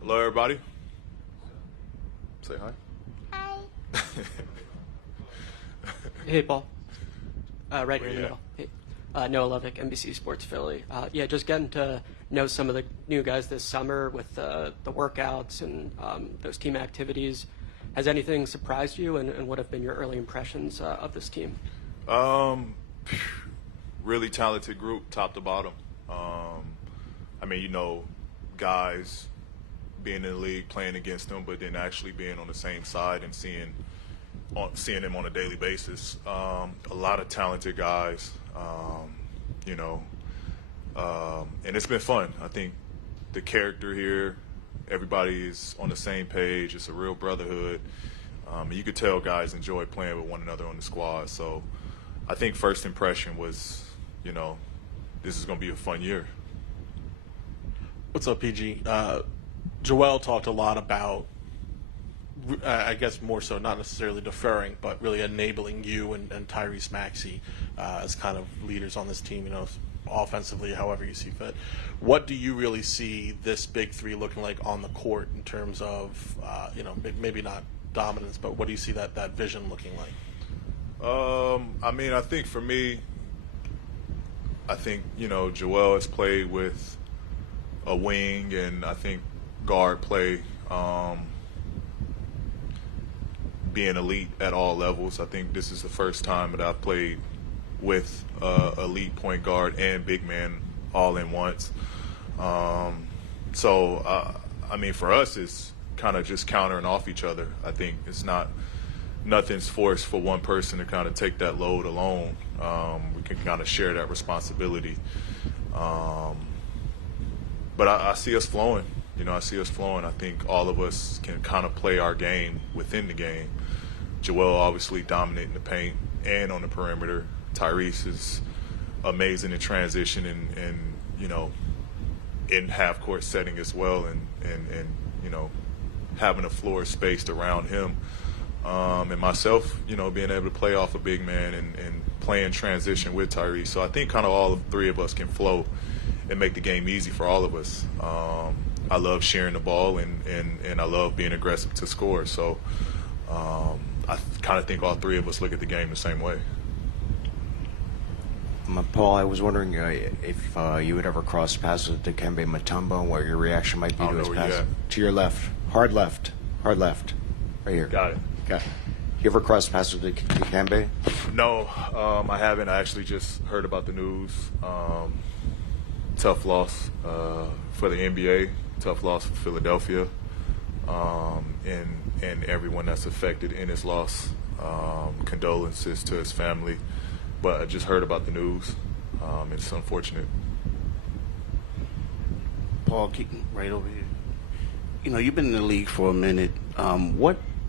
Hello, everybody. Say hi. Hi. Hey, Paul. Right here in the Yeah. middle. Hey. Noah Levick, NBC Sports Philly. Yeah, just getting to know some of the new guys this summer with the workouts and those team activities. Has anything surprised you, and what have been your early impressions of this team? Really talented group, top to bottom. I mean, guys being in the league, playing against them, but then actually being on the same side and seeing them on a daily basis. A lot of talented guys, and it's been fun. I think the character here, everybody is on the same page. It's a real brotherhood. You could tell guys enjoy playing with one another on the squad. So I think first impression was, this is going to be a fun year. What's up, PG? Joel talked a lot about, I guess more so not necessarily deferring, but really enabling you and Tyrese Maxey as kind of leaders on this team, offensively, however you see fit. What do you really see this big three looking like on the court in terms of, maybe not dominance, but what do you see that vision looking like? I think for me, Joel has played with a wing and I think guard play, being elite at all levels. I think this is the first time that I've played with elite point guard and big man all in once. For us, it's kind of just countering off each other. I think nothing's forced for one person to kind of take that load alone. We can kind of share that responsibility. But I see us flowing. I see us flowing. I think all of us can kind of play our game within the game. Joel obviously dominating the paint and on the perimeter. Tyrese is amazing in transition and in half-court setting as well and having a floor spaced around him. And myself, being able to play off a big man and playing transition with Tyrese. So I think kind of all three of us can flow and make the game easy for all of us. I love sharing the ball and I love being aggressive to score. So I kind of think all three of us look at the game the same way. Paul, I was wondering if you would ever cross paths with Dikembe Mutombo and what your reaction might be to his pass. To your left. Hard left. Right here. Got it. Okay. You ever cross paths with Dikembe? No, I haven't. I actually just heard about the news. Tough loss for the NBA. Tough loss for Philadelphia. And everyone that's affected in his loss. Condolences to his family. But I just heard about the news. It's unfortunate. Paul Keaton, right over here. You've been in the league for a minute.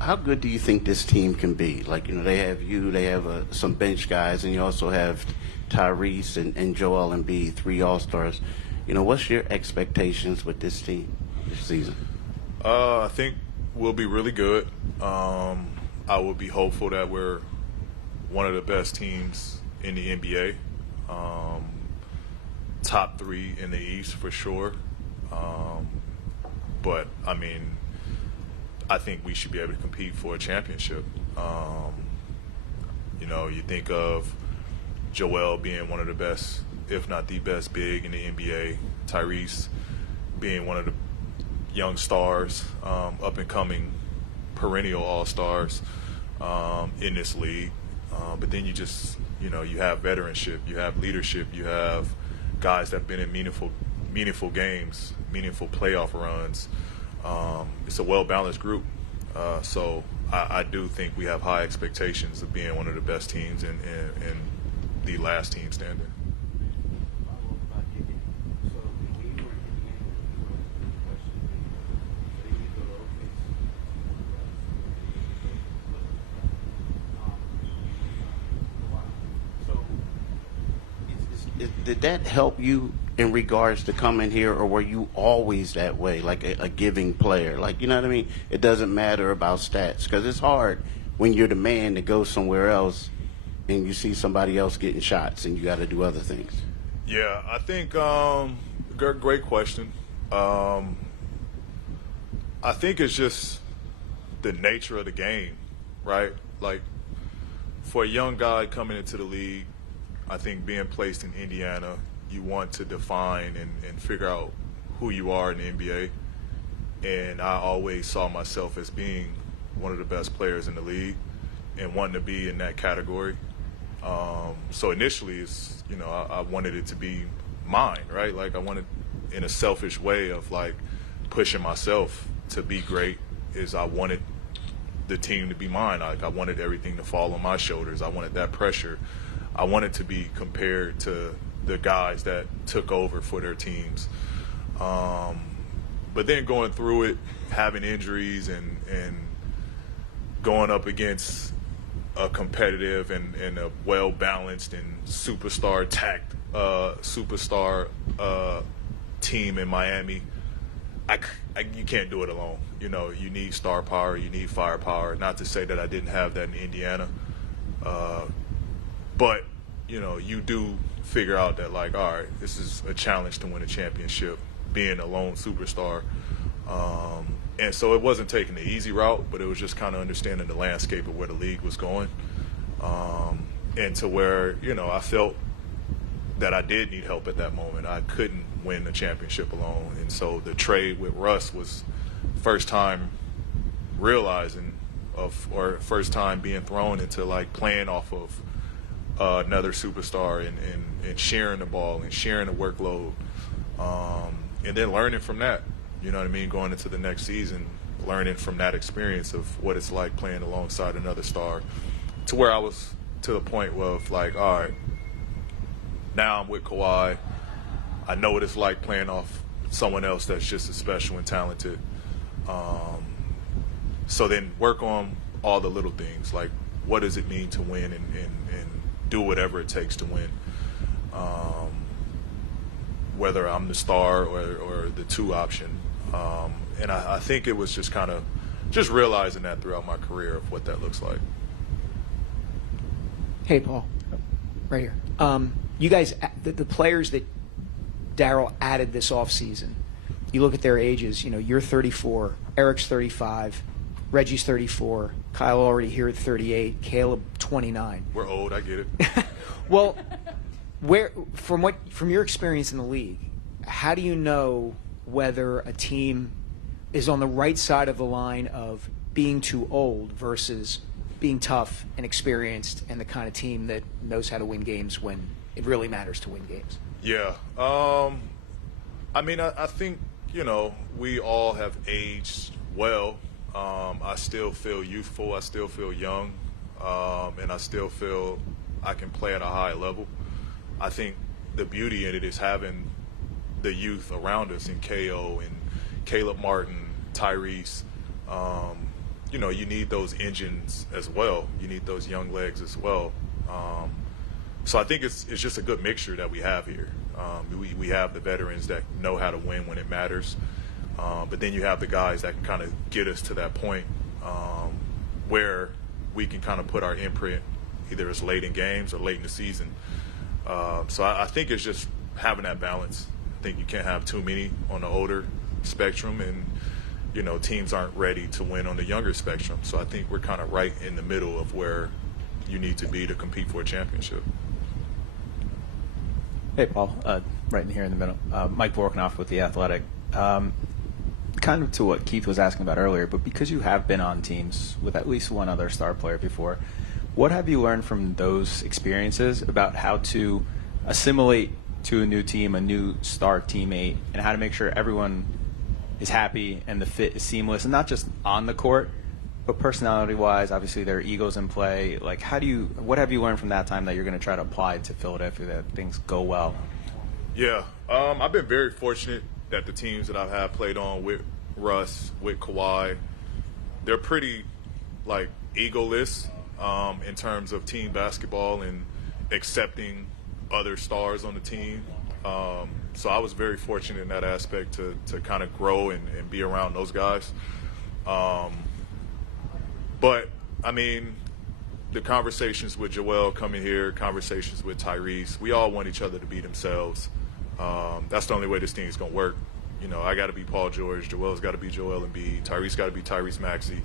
How good do you think this team can be? They have you, they have some bench guys, and you also have Tyrese and Joel Embiid, 3 All-Stars. What's your expectations with this team this season? I think we'll be really good. I would be hopeful that we're one of the best teams in the NBA. Top 3 in the East for sure. But I think we should be able to compete for a championship. You think of Joel being one of the best, if not the best big in the NBA. Tyrese being one of the young stars, up and coming perennial all-stars in this league. But then you have veteranship, you have leadership, you have guys that have been in meaningful games, meaningful playoff runs. It's a well-balanced group. So I do think we have high expectations of being one of the best teams in the last team standing. Did that help you in regards to coming here, or were you always that way, like a giving player? You know what I mean? It doesn't matter about stats, because it's hard when you're the man to go somewhere else and you see somebody else getting shots and you got to do other things. Yeah, I think great question. I think it's just the nature of the game, right? Like, for a young guy coming into the league, I think being placed in Indiana, you want to define and figure out who you are in the NBA. And I always saw myself as being one of the best players in the league and wanting to be in that category. So initially, it's, you know, I wanted it to be mine, right? Like, I wanted, in a selfish way of, like, pushing myself to be great, is I wanted the team to be mine. Like, I wanted everything to fall on my shoulders. I wanted that pressure. I wanted to be compared to the guys that took over for their teams. But then going through it, having injuries and going up against a competitive and a well-balanced and superstar team in Miami, you can't do it alone. You know, you need star power, you need firepower. Not to say that I didn't have that in Indiana, but, you know, you do figure out that, like, all right, this is a challenge to win a championship, being a lone superstar. And so it wasn't taking the easy route, but it was just kind of understanding the landscape of where the league was going, and to where, you know, I felt that I did need help at that moment. I couldn't win a championship alone. And so the trade with Russ was first time realizing or first time being thrown into, like, playing off of another superstar and sharing the ball and sharing the workload, and then learning from that. You know what I mean? Going into the next season, learning from that experience of what it's like playing alongside another star, to where I was to the point of, like, all right, now I'm with Kawhi. I know what it's like playing off someone else that's just as special and talented. So then work on all the little things, like, what does it mean to win and do whatever it takes to win, whether I'm the star or the two option. And I think it was just kind of just realizing that throughout my career of what that looks like. Hey, Paul. Right here. You guys, the players that Daryl added this offseason, you look at their ages, you know, you're 34, Eric's 35, Reggie's 34, Kyle already here at 38, Caleb 29. We're old, I get it. Well, from your experience in the league, how do you know whether a team is on the right side of the line of being too old versus being tough and experienced and the kind of team that knows how to win games when it really matters to win games? Yeah. I mean, I think, you know, we all have aged well. I still feel youthful. I still feel young. And I still feel I can play at a high level. I think the beauty in it is having the youth around us in KO and Caleb Martin, Tyrese. You know, you need those engines as well. You need those young legs as well. So I think it's just a good mixture that we have here. We have the veterans that know how to win when it matters. But then you have the guys that can kind of get us to that point where we can kind of put our imprint, either it's late in games or late in the season. So I think it's just having that balance. I think you can't have too many on the older spectrum, and, you know, teams aren't ready to win on the younger spectrum. So I think we're kind of right in the middle of where you need to be to compete for a championship. Hey, Paul. Right in here in the middle. Mike Vorknoff with The Athletic. Kind of to what Keith was asking about earlier, but because you have been on teams with at least one other star player before, what have you learned from those experiences about how to assimilate to a new team, a new star teammate, and how to make sure everyone is happy and the fit is seamless, and not just on the court, but personality-wise? Obviously, there are egos in play. Like, what have you learned from that time that you're going to try to apply to Philadelphia that things go well? Yeah, I've been very fortunate that the teams that I've had played on with Russ, with Kawhi, they're pretty, like, egoless in terms of team basketball and accepting other stars on the team. So I was very fortunate in that aspect to kind of grow and be around those guys. But, I mean, the conversations with Joel coming here, conversations with Tyrese, we all want each other to be themselves. That's the only way this thing is going to work. You know, I got to be Paul George. Joel's got to be Joel Embiid. Tyrese got to be Tyrese Maxey.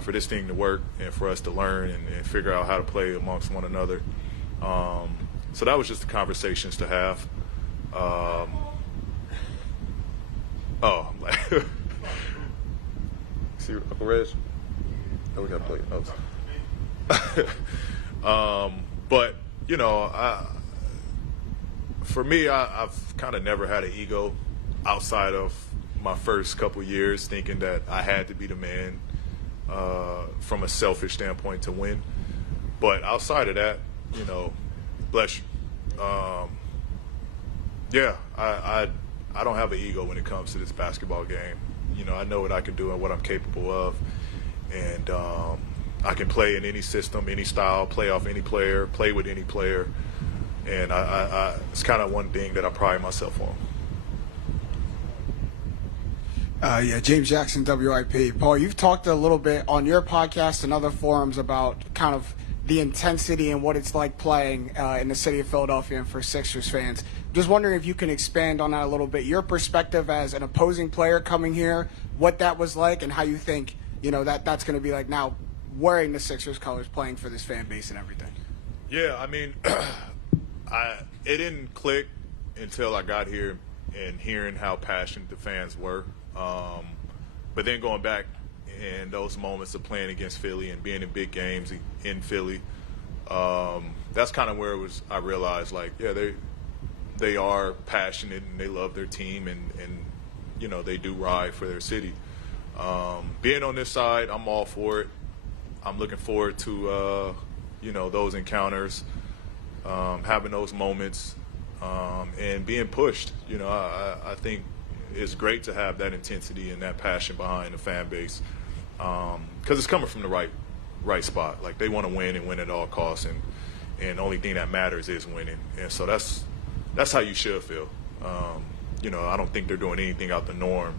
For this thing to work and for us to learn and figure out how to play amongst one another. So that was just the conversations to have. See, Uncle Reg? Oh, we got to play notes. But, you know, for me, I've kind of never had an ego outside of my first couple years, thinking that I had to be the man from a selfish standpoint to win. But outside of that, you know, bless you. Yeah, I don't have an ego when it comes to this basketball game. You know, I know what I can do and what I'm capable of. And I can play in any system, any style, play off any player, play with any player. And it's kind of one thing that I pride myself on. Yeah, James Jackson, WIP. Paul, you've talked a little bit on your podcast and other forums about kind of the intensity and what it's like playing in the city of Philadelphia and for Sixers fans. Just wondering if you can expand on that a little bit. Your perspective as an opposing player coming here, what that was like, and how you think, you know, that's going to be like now wearing the Sixers colors, playing for this fan base and everything. Yeah, I mean, it didn't click until I got here and hearing how passionate the fans were. But then going back in those moments of playing against Philly and being in big games in Philly, that's kind of where I realized, like, yeah, they are passionate and they love their team and you know, they do ride for their city. Being on this side, I'm all for it. I'm looking forward to you know, those encounters, having those moments, and being pushed. You know, I think it's great to have that intensity and that passion behind the fan base, because it's coming from the right spot. Like, they want to win and win at all costs, and the only thing that matters is winning. And so that's how you should feel. You know, I don't think they're doing anything out the norm.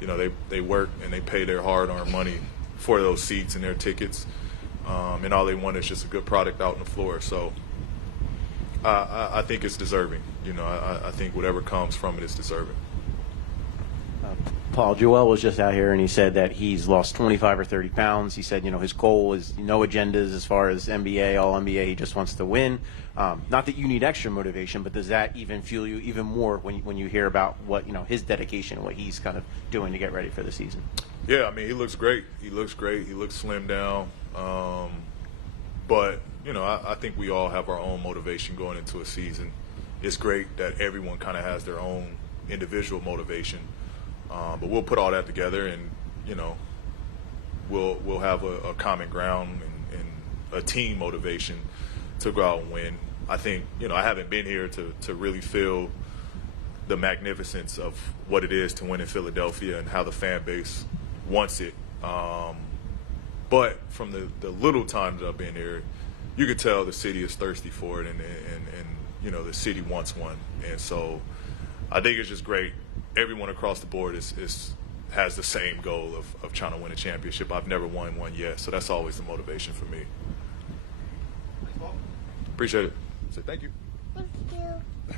You know, they work and they pay their hard-earned money for those seats and their tickets, and all they want is just a good product out on the floor. So I think it's deserving. You know, I think whatever comes from it is deserving. Paul, Joel was just out here and he said that he's lost 25 or 30 pounds. He said, you know, his goal is no agendas as far as NBA, all NBA. He just wants to win. Not that you need extra motivation, but does that even fuel you even more when you hear about what, you know, his dedication, what he's kind of doing to get ready for the season? Yeah, I mean, he looks great. He looks great. He looks slimmed down. But, you know, I think we all have our own motivation going into a season. It's great that everyone kind of has their own individual motivation. But we'll put all that together, and you know, we'll have a common ground and a team motivation to go out and win. I think, you know, I haven't been here to really feel the magnificence of what it is to win in Philadelphia and how the fan base wants it. But from the little time that I've been here, you could tell the city is thirsty for it, and you know, the city wants one. And so I think it's just great. Everyone across the board has the same goal of trying to win a championship. I've never won one yet, so that's always the motivation for me. Appreciate it. So thank you. Thank you.